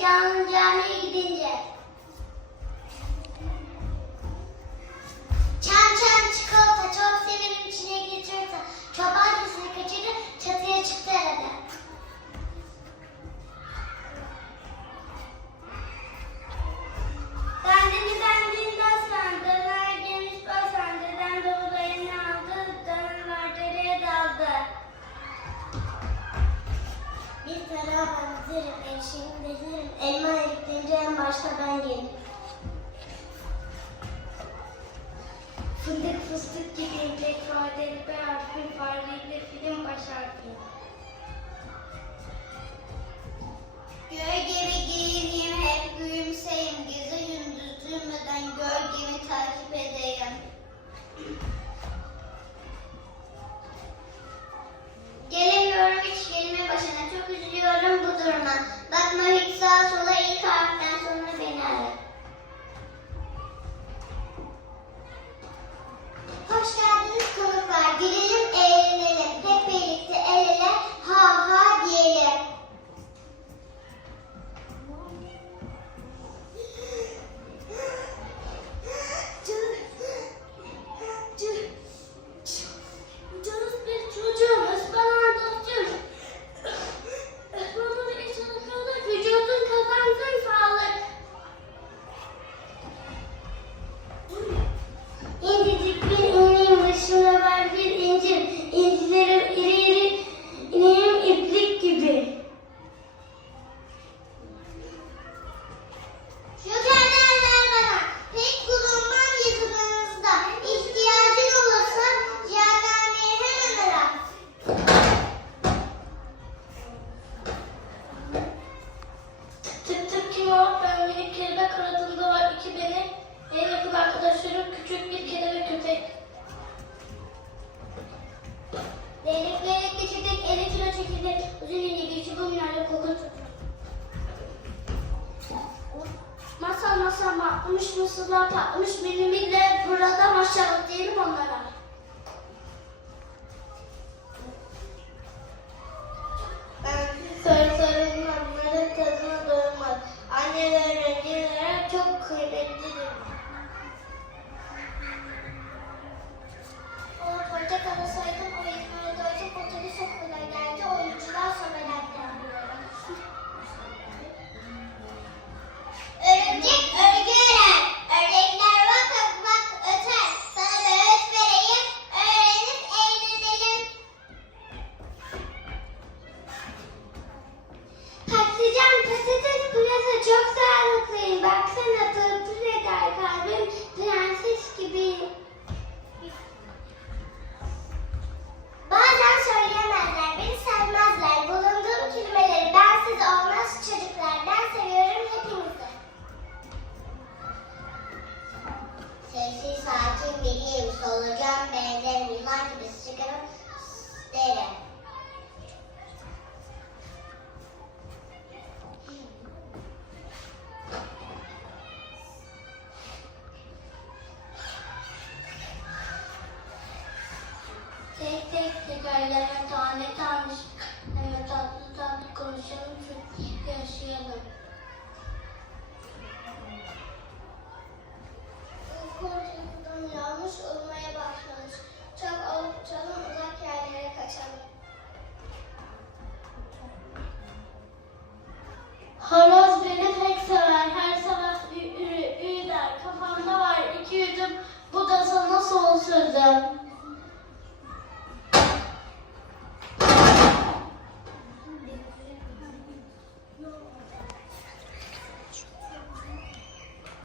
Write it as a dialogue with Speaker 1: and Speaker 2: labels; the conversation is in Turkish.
Speaker 1: Can'ın camiye gidince. Çam çam çikolata çok severim içine geçiyorsa. Çoban dizini kaçırdı çatıya çıktı arada. Ben de neden din
Speaker 2: baslan, döner
Speaker 1: geniş baslan, dedem
Speaker 2: davul
Speaker 1: aldı, dönem dereye daldı. Bir tarafa Gezerim, eşeğim gezerim. Elma erikleyince en başta ben gelirim.
Speaker 2: Fındık fıstık gibi ince fare, bir harfi, fareyle film baş. patlamış mısırlar patlamış. Benimle buradan aşağı diyelim onları. back in the